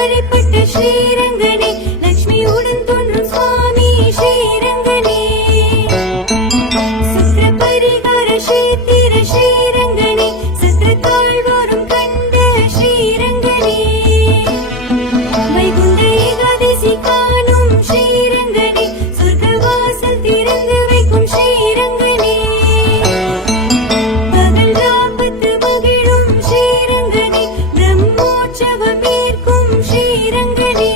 வழிபட்ட ஸ்ரீரங்கனே, லக்ஷ்மியுடன் தோன்றும் சுவாமி ஸ்ரீரங்கனே, சுக்ர பரிகார கஷேத்திர ஸ்ரீரங்கனே, சக்கரத்தாழ் வரும் கண்ட ஸ்ரீரங்கனே, வைகுண்ட ஏகாதசி காணும் ஸ்ரீரங்கனே, சொர்க்கவாசல் திறந்து வைக்கும் ஸ்ரீரங்கனே, பகல் ராபத்து மகிழும் ஸ்ரீரங்கனே, பிரம்மோற்சவம் ஏற்கும் ஸ்ரீரங்கனே.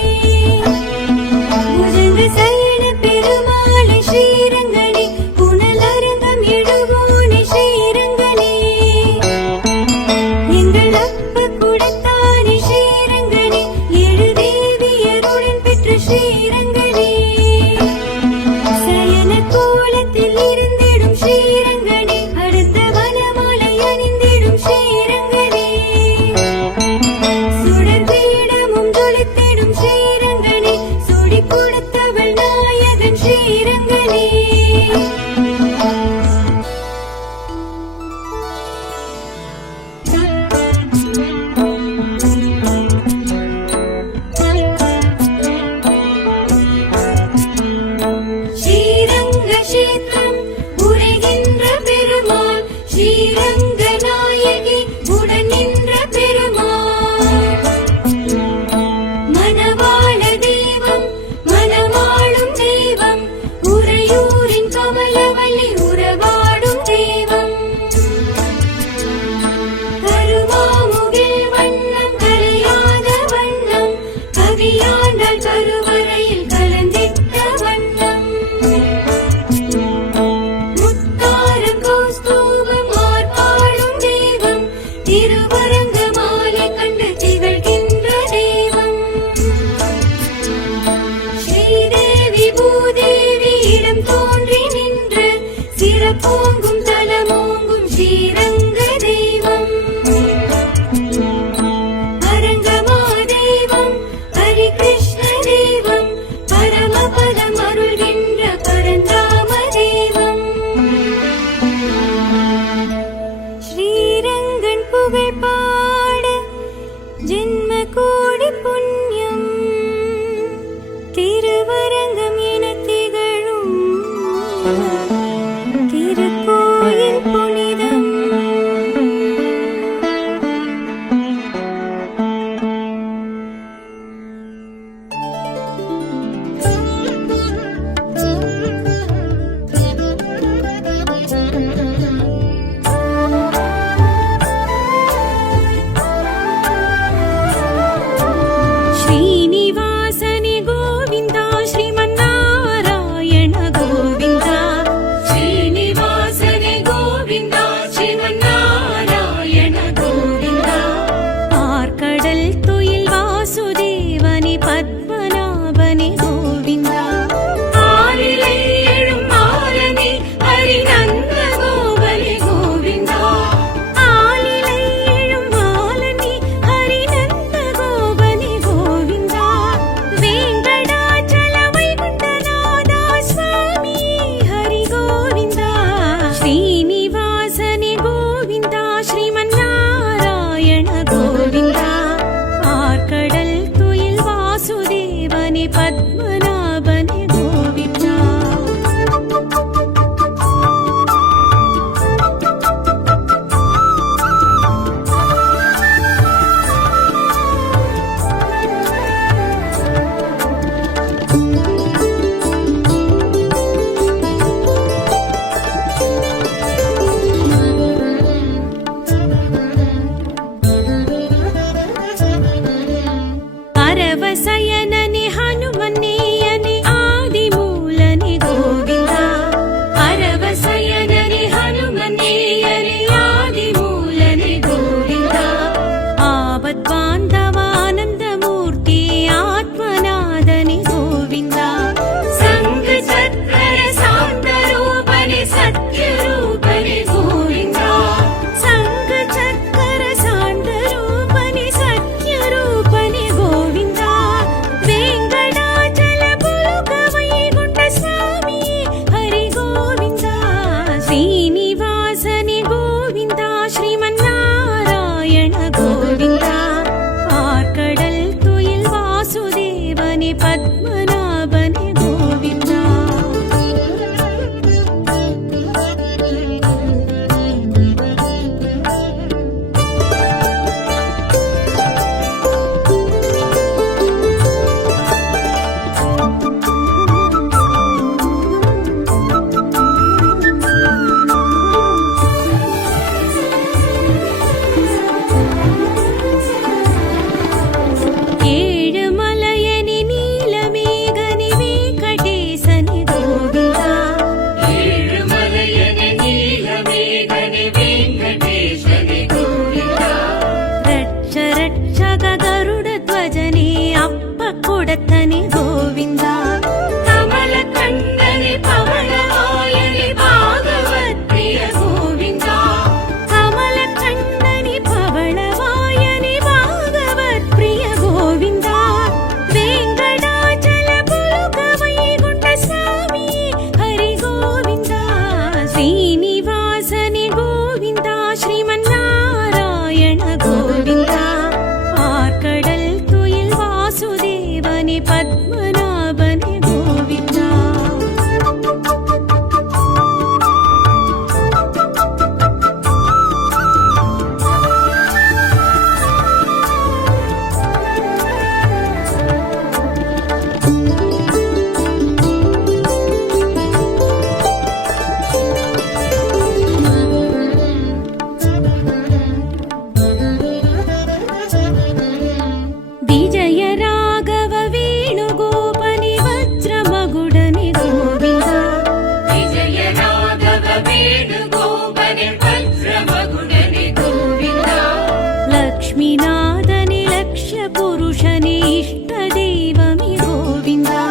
श्रीनाथनि लक्ष्य पुरुषनि इष्टदैवमि गोविन्दा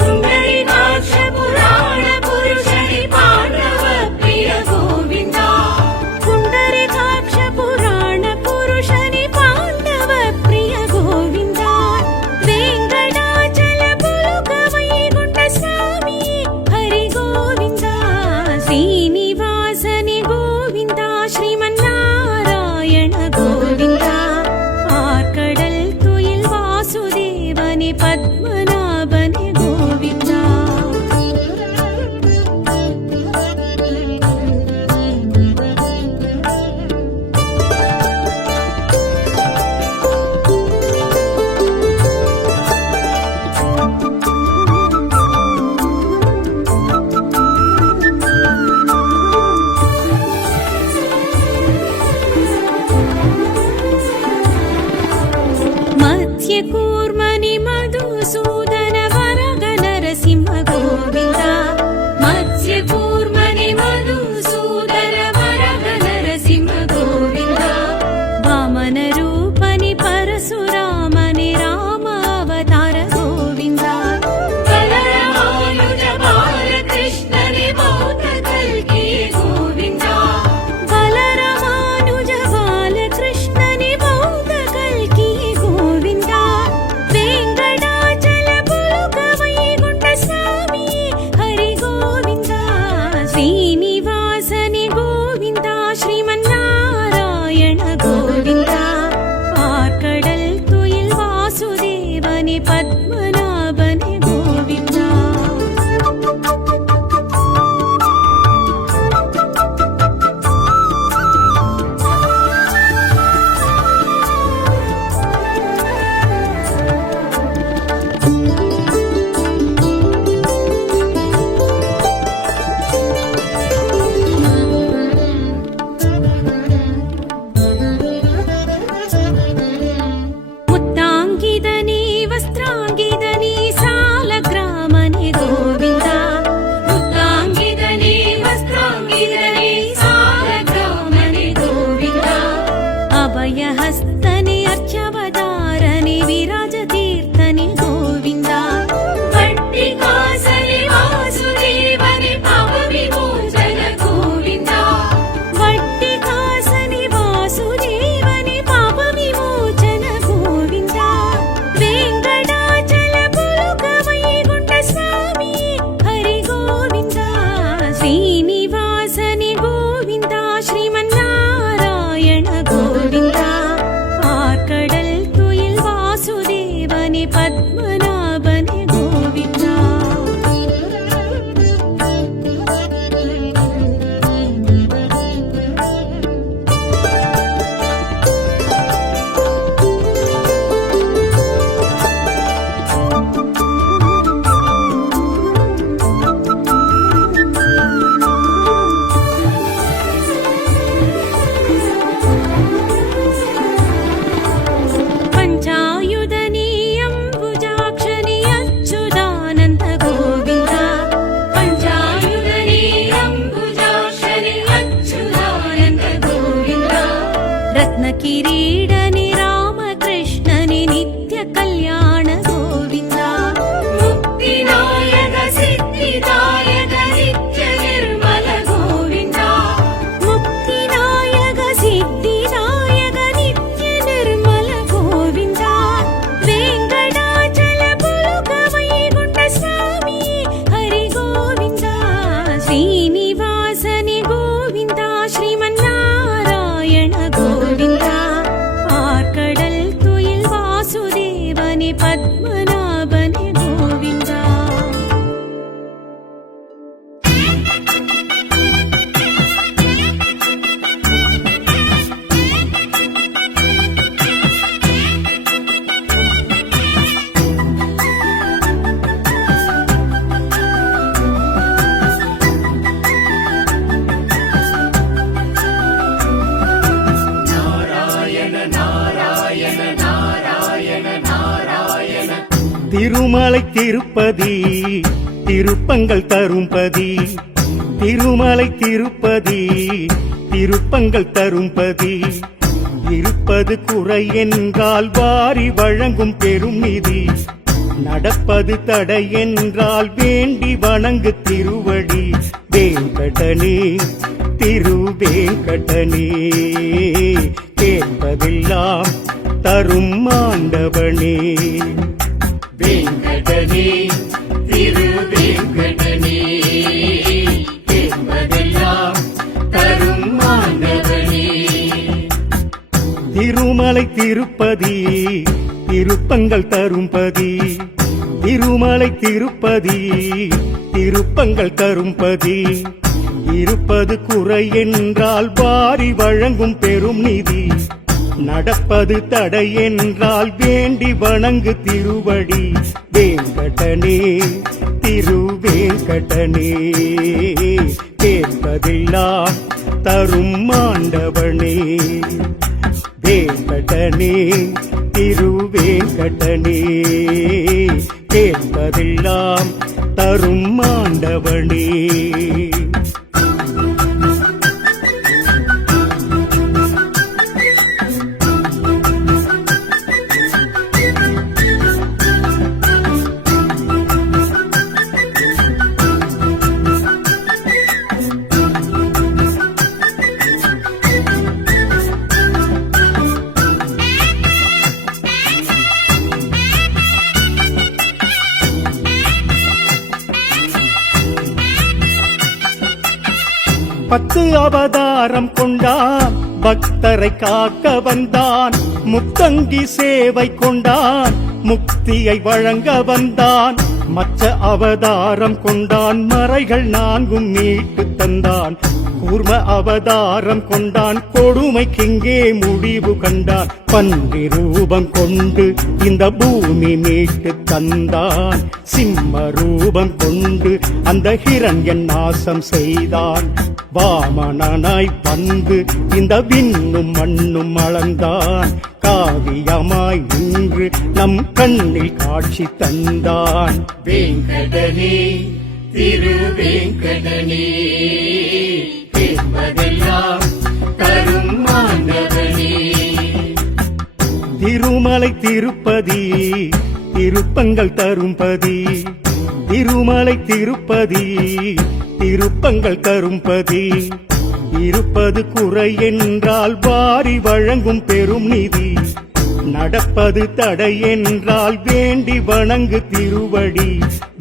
पुण्डरीकाक्ष पुराण पुरुषनि पाण्डव प्रिय गोविन्दा पुण्डरीकाक्ष पुराण पुरुषनि पाण्डव प्रिय गोविन्दा वेङ्कटाचल पुलुक वैकुण्ठ स्वामी हरि गोविन्दा श्रीनिवासनि गोविन्दा श्रीमन्नारायण गोविन्दा आर्कडल् तुयिल् वासुदेवनि पद्मनाभनि गोविन्दा मत्स्यकूर्मनि मधुसूदन वरद नरसिंह गोविन्दा मत्स्यकूर्मनि मधुसूदन वरद नरसिंह गोविन्दा वामनरूपनि परशुरामनि राम अवतार गोविन्दा बलरामानुज बालकृष्णनि बौद्ध कल्की गोविन्दा बलरामानुज बालकृष्णनि बौद्ध कल्की गोविन्दा वेङ्कटाचल पुलुक वैकुण्ठ स्वामी हरि गोविन्दा श्रीनिवासनि गोविन्दा श्रीमन्नारायण गोविन्दा आर्कडल् तुयिल् वासुदेवनि पद्मनाभनि गोविन्दा मुत्ताङ्गिदनि वस्त्राङ्गिदनि सालग्रामनि गोविन्दा मुत्ताङ्गिदनि वस्त्राङ्गिदनि सालग्रामनि गोविन्दा अभयहस्तनि अर्चवदारनि विराजतीर्थनि गोविन्दा भट्टिकासनि वासुदेवनि पापविमोचन गोविन्दा भट्टिकासनि वासुदेवनि पापविमोचन गोविन्दा वेङ्कटाचल पुलुक वैकुण्ठ स्वामी हरि गोविन्दा श्रीनिवासनि गोविन्दा श्रीमन्नारायण गोविन्दा आर्कडल् तुयिल् वासुदेवनि पद्मनाभनि गोविन्दा पञ्चायुधनि अम्बुजाक्षनि अच्युतानन्द गोविन्दा पञ्चायुधनि अम्बुजाक्षनि अच्युतानन्द गोविन्दा रत्नकिरीडनि रामकृष्णनि नित्य कल्याण गोविन्दा मुक्तिदायक सिद्धिदायक नित्य निर्मल गोविन्दा मुक्तिदायक सिद्धिदायक नित्य निर्मल गोविन्दा वेङ्कटाचल पुलुक वैकुण्ठ स्वामी हरि गोविन्दा श्रीनिवासनि गोविन्दा श्रीमन्नारायण गोविन्दा आर्कडल् तुयिल् वासुदेवनि पद्मनाभनि गोविन्दा திருமலை திருப்பதி திருப்பங்கள் தரும்பதி திருமலை திருப்பதி திருப்பங்கள் தரும்பதி இருப்பது குறை என்றால் வாரி வழங்கும் பெரும் நிதி, நடப்பது தடை என்றால் வேண்டி வணங்கு திருவடி. வேங்கடனே திருவேங்கடனே, கேட்பதெல்லாம் தரும் ஆண்டவனே. வேங்கடனே திருவேங்கடனே, கேட்பதெல்லாம் தரும் ஆண்டவனே. திருமலை திருப்பதி திருப்பங்கள் தரும்பதி, திருமலை திருப்பதி திருப்பங்கள் தரும்பதி. இருப்பது குறை என்றால் வாரி வழங்கும் பெரும் நிதி, நடப்பது தடை என்றால் வேண்டி வணங்கு திருவடி. வேங்கடனே திருவேங்கடனே, கேட்பதெல்லாம் தரும் ஆண்டவனே. வேங்கடனே திருவேங்கடனே, கேட்பதெல்லாம் தரும் ஆண்டவனே. பத்து அவதாரம் கொண்டான், பக்தரை காக்க வந்தான். முத்தங்கி சேவை கொண்டான், முக்தியை வழங்க வந்தான். மற்ற அவதாரம் கொண்டான், மறைகள் நான்கும் மீட்டு தந்தான். கூர்ம அவதாரம் கொண்டான், கொடுமைக்கிங்கே முடிவு கண்டான். பன்றி ரூபம் கொண்டு இந்த பூமி மீட்டு தந்தான். சிம்ம ரூபம் கொண்டு அந்த ஹிரண்யன் நாசம் செய்தான். வாமனனாய் வந்து இந்த விண்ணும் மண்ணும் அளந்தான். காவியமாய் நின்று நம் கண்ணில் காட்சி தந்தான். வேங்கடனே திருவேங்கடனே, கேட்பதெல்லாம் தரும் ஆண்டவனே. திருமலை திருப்பதி திருப்பங்கள் தரும்பதி, திருமலை திருப்பதி திருப்பங்கள் தரும்பதி. இருப்பது குறை என்றால் வாரி வழங்கும் பெரும் நிதி, நடப்பது தடை என்றால் வேண்டி வணங்கு திருவடி.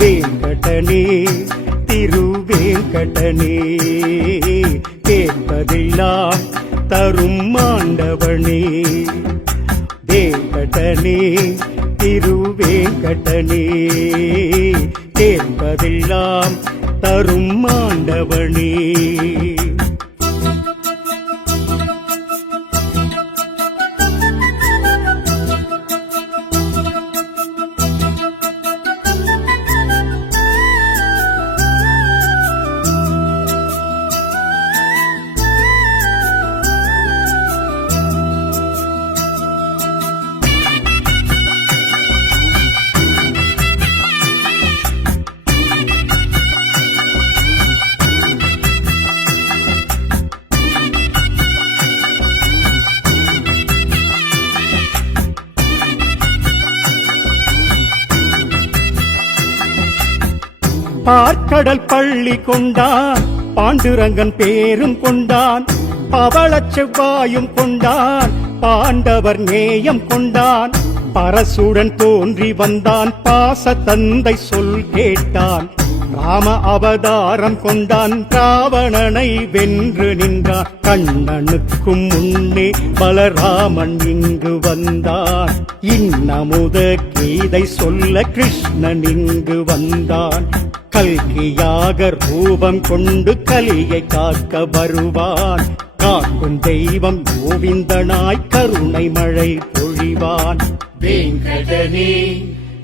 வேங்கடனே திருவேங்கடனே, கேட்பதெல்லாம் தரும் ஆண்டவனே. வேங்கடனே திருவேங்கடனே, கேட்பதெல்லாம் தரும் ஆண்டவனே. பார்க்கடல் பள்ளி கொண்டான், பாண்டுரங்கன் பேரும் கொண்டான். பவளச் செவ்வாயும் கொண்டான், பாண்டவர் நேயம் கொண்டான். பரசுடன் தோன்றி வந்தான், பாச தந்தை சொல் கேட்டான். ராம அவதாரம் கொண்டான், ராவணனை வென்று நின்றான். கண்ணனுக்கும் முன்னே பலராமன் இங்கு வந்தான். இன்னமுத கீதை சொல்ல கிருஷ்ணன் இங்கு வந்தான். கல்கியாக ரூபம் கொண்டு கலியை காக்க வருவான். காக்கும் தெய்வம் கோவிந்தனாய் கருணை மழை பொழிவான். வேங்கடனே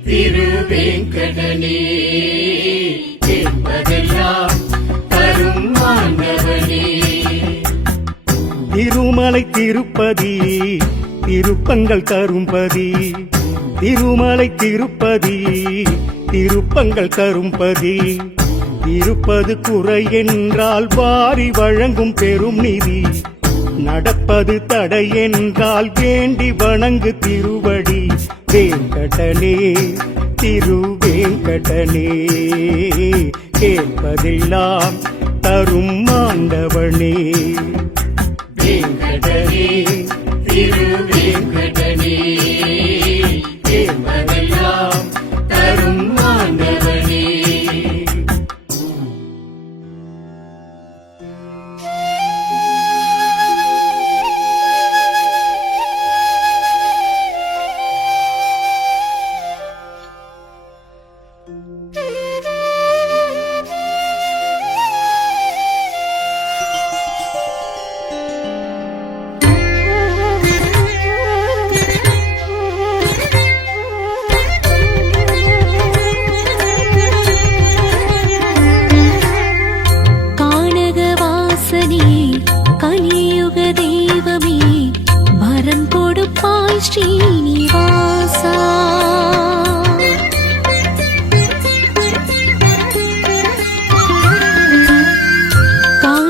திருவேங்கடனே, கேட்பதெல்லாம் தரும் ஆண்டவனே. திருமலை திருப்பதி திருப்பங்கள் தரும்பதி, திருமலை திருப்பதி திருப்பங்கள் தரும்பதி. இருப்பது குறை என்றால் வாரி வழங்கும் பெரும் நிதி, நடப்பது தடை என்றால் வேண்டி வணங்கு திருவடி வேங்கடனே திருவேங்கடனே கேட்பதெல்லாம் தரும் ஆண்டவனே வேங்கடனே திருவேங்கடனே கேட்பதெல்லாம் தரும் ஆண்டவனே. கானகவாசனே கலியுக தெய்வமே வரம் கொடுப்பாய் ஸ்ரீனிவாசா.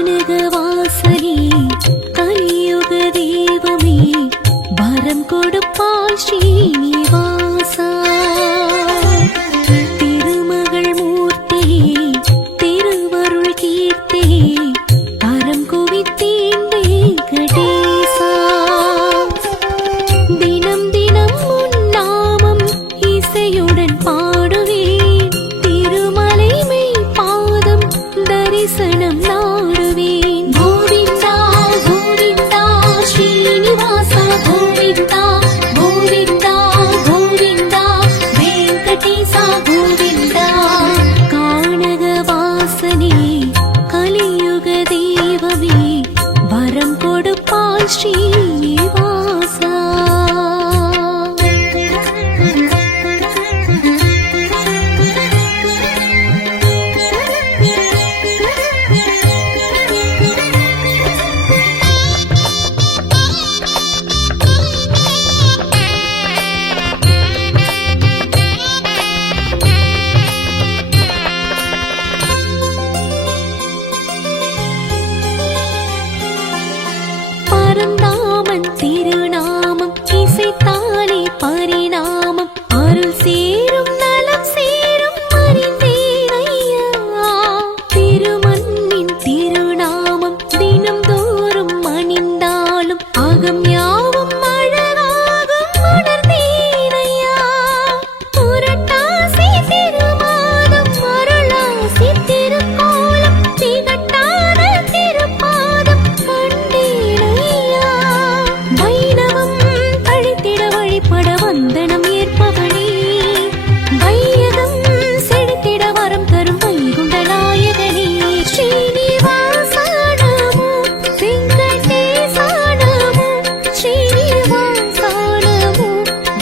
கானகவாசனே கலியுக தெய்வமே வரம் கொடுப்பாய் ஸ்ரீனிவாசா. திருமகள் மூர்த்தியே திருவருள் கீர்த்தியே கரம் குவித்தேன் வெங்கடேசா. தினம் தினம் உன் நாமம் இசையுடன் பாடுவேன். திருமலை மெய் பாதம் தரிசனம் நாடுவேன். கோவிந்தா கோவிந்தா ஸ்ரீனிவாசா கோவிந்தா கோவிந்தா கோவிந்தா வெங்கடேசா கோவிந்தா. கானகவாசனே கலியுக தெய்வமே வரம் கொடுப்பாய் ஸ்ரீனிவாசா. பரந்தாமன் திருநாமம் இசைத்தானே பரிணாமம். அருள் சேரும் நலம் சேரும் அறிந்தேன் ஐயா. திருமண்ணின் திருநாமம் தினம் தோறும் அணிந்தாலும் அகம் யாவும் அழகாகும் உணர்ந்தேன் ஐயா. புரட்டாசி திருமாதம் அருளாசி திருக்கோலம் திகட்டாத திருப்பாதம் கண்டேன் ஐயா. வைணவம் கழித்திட வழிபட வந்தனம் ஏற்பவனே. வையகம் செழித்திட வரம் தரும் வைகுண்ட நாயகனே. ஸ்ரீனிவாசா நமோ வெங்கடேசா நமோ ஸ்ரீனிவாசா நமோ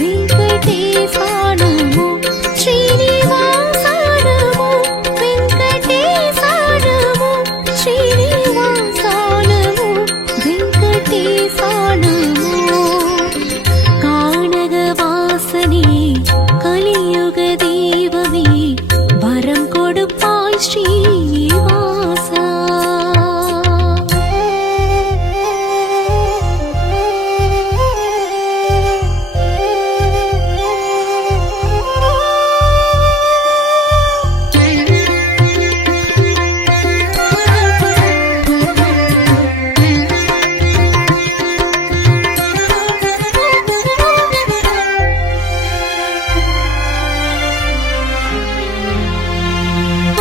வெங்கடேசா நமோ ஸ்ரீனிவாசா நமோ வெங்கடேசா நமோ ஸ்ரீனிவாசா நமோ வெங்கடேசா நமோ. கானகவாசனே கலியுக தெய்வமே வரம் கொடுப்பாய் ஸ்ரீனிவாசா.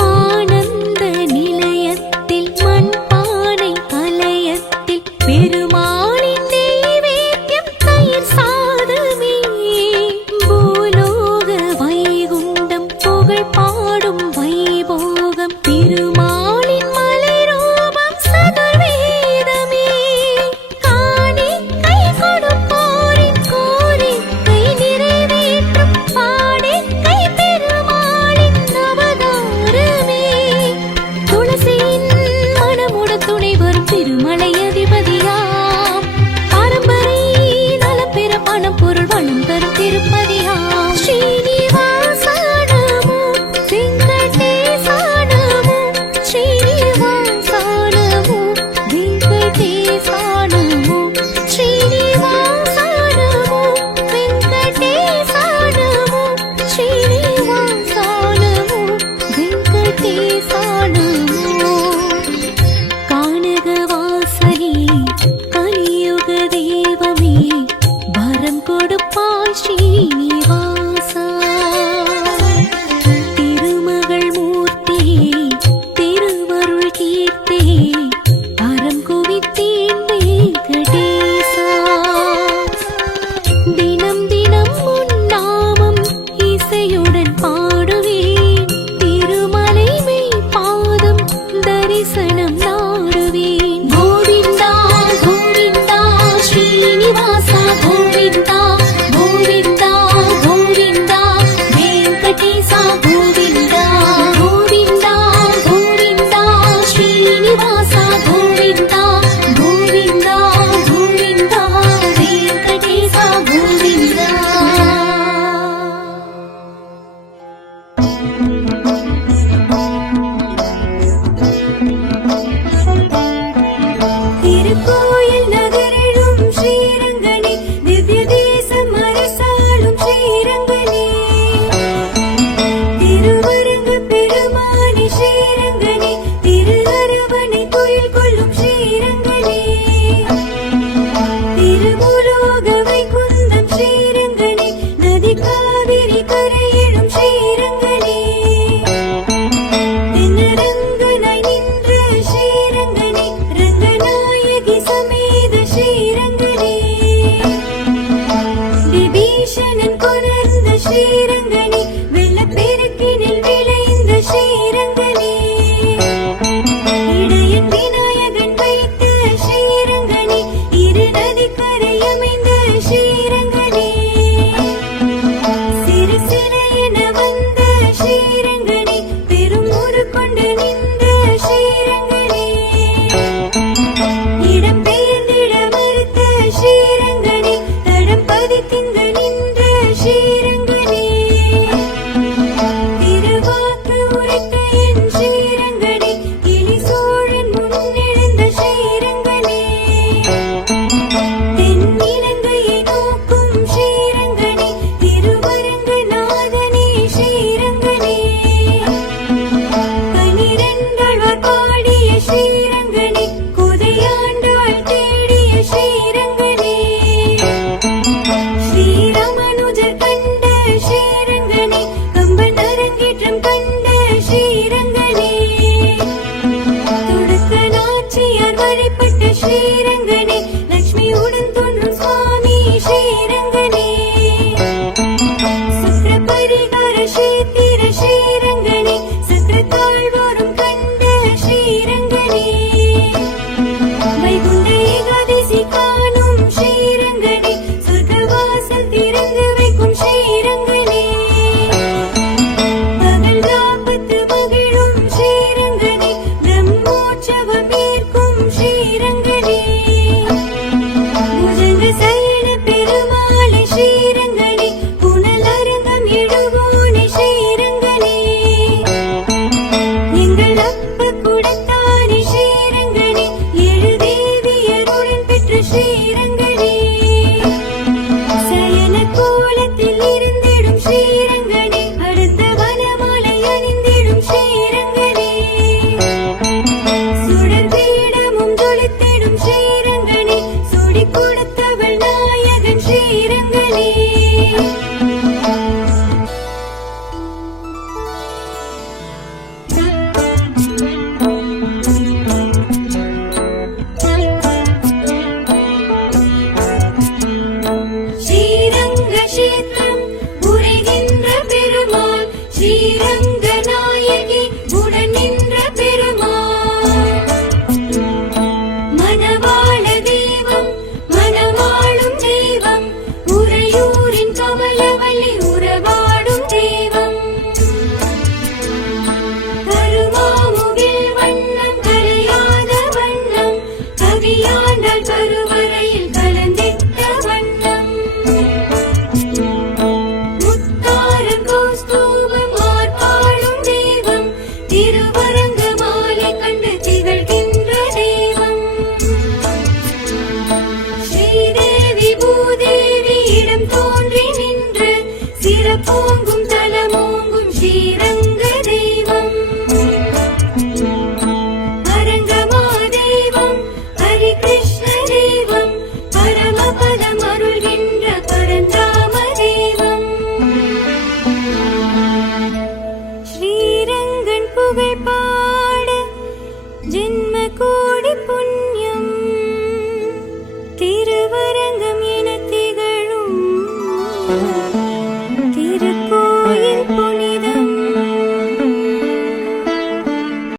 ஆனந்த நிலையத்தில் மண்பானை கலயத்தில் பெருமாளின் நெய்வேத்தியம் தயிர் சாதமே. பூலோக வைகுண்டம் புகழ் பாடும் வைபோகம் திருமாலின் மலை ரூபம் சதுர்வேதமே. காணிக்கை கொடுப்போரின் கோரிக்கை நிறைவேற்றும் பாடிக்கை பெருமாளின் அவதாரமே. துளசியின் மனமுட துணை வரும் திருமலை அதிபதியாம். பரம்பரை நலம் பெற பணம் பொருள் வளம் தரும் திருப்பதியாம். ஸ்ரீனிவாசா நமோ வெங்கடேசா நமோ ஸ்ரீனிவாசா நமோ வெங்கடேசா நமோ ஸ்ரீனிவாசா திருமகள் மூர்த்தி திருவருள் கீர்த்தி அறம் குவித்தேன் வெங்கடேசா தினம் தினம் உன் நாமம் இசையுடன் பாடுவேன் திருமலை மெய் பாதம் தரிசனம் நாடுவேன் கோவிந்தா கோவிந்தா ஸ்ரீனிவாசா கோவிந்தா கோவிந்தா கோவிந்தா வெங்கடேசா கோவிந்தா கோவிந்தா கோவிந்தா ஸ்ரீனிவாசா கோவிந்தா கோவிந்தா கோவிந்தா வெங்கடேசா கோவிந்தா திருக்கோயில் நகரிலும் ஸ்ரீரங்கனே திவ்ய தேசம் அரசாளும் ஸ்ரீரங்கனே திருவரங்க பெருமானே ஸ்ரீரங்கனே திரு அரவணை துயில் கொள்ளும் ஸ்ரீரங்கனே திருமுருக வைகுந்தம் ஸ்ரீரங்கனே நதி காவிரி கரையிலும் ஸ்ரீரங்கனே தென்னரங்கனாய் நின்ற ஸ்ரீரங்கனே ரங்கநாயகி சமேத ஸ்ரீரங்கனே விபீஷணன் கொணர்ந்த ஸ்ரீரங்கனே வெள்ளப்பெருக்கினில் விளைந்த ஸ்ரீரங்கனே இடையன் விநாயகன் வைத்த ஸ்ரீரங்கனே இரு நதிக்கரை அமைந்த ஸ்ரீரங்கனே சிறு சிலையென வந்த ஸ்ரீரங்கனே பெருமுரு கொண்டு நின்ற ஸ்ரீரங்கனே இடம் பெயர்ந்திட மறுத்த ஸ்ரீரங்கனே தடம் பதித்திங்கு நின்ற ஸ்ரீரங்கனே திருவாக்கு உரைத்த என் ஸ்ரீரங்கனே கிளி சோழன் முன்னெழுந்த ஸ்ரீரங்கனே தென்னிலங்கையை நோக்கும் ஸ்ரீரங்கனே திருவரங்கநாதனே ஸ்ரீரங்கனே பனிரெண்டாழ்வார் பாடிய ஸ்ரீரங்கனே குதையாண்டாள் தேடிய ஸ்ரீரங்கனே ஸ்ரீராமனுஜர் கண்ட ஸ்ரீரங்கனே கம்பன் அரங்கேற்றம் கண்ட ஸ்ரீரங்கனே துடுக்க நாச்சியார் வழிபட்ட ஸ்ரீரங்கனே லட்சுமியுடன் தோன்றும் சுவாமி ஸ்ரீரங்கனே சுக்ர பரிகார ஸ்ரீத்திர ஸ்ரீரங்கனே சக்கரத்தாழ்வாரும் கண்ட ஸ்ரீரங்கனே வைகுண்ட ஏகாதசி காணும் ஸ்ரீரங்கனே சொர்க்கவாசல் திறந்து வைக்கும் ஸ்ரீரங்கனே பகல் ராப்பத்து மகிழும் ஸ்ரீரங்கனே பிரம்மோற்சவம் ஏற்கும் ஸ்ரீரங்கனே புஜங்க சயன பெருமாளை ஸ்ரீரங்கனே புனல் அரங்கம் எழுவோனே ஸ்ரீரங்கனே எங்கள் அப்ப குடத்தானே ஸ்ரீரங்கனே ஏழு தேவியருடன் பெற்ற ஸ்ரீரங்கனே சயன கோலத்தில் இருந்திடும் ஸ்ரீரங்கனே அடுத்த வனமாலை அணிந்திடும் ஸ்ரீரங்கனே சுடர் பீடமும் ஜொலித்திடும் ஸ்ரீரங்கனே சுடி கொடுத்தவள் நாயகன் ஸ்ரீரங்கனே ஸ்ரீரங்க கஷேத்திரம் உரைகின்ற பெருமாள் ஸ்ரீரங்க நாயகி உடன் நின்ற பெருமாள் மணவாள தெய்வம் மணவாளும் தெய்வம் உறையூரின் கமல புகழ் பாட ஜென்ம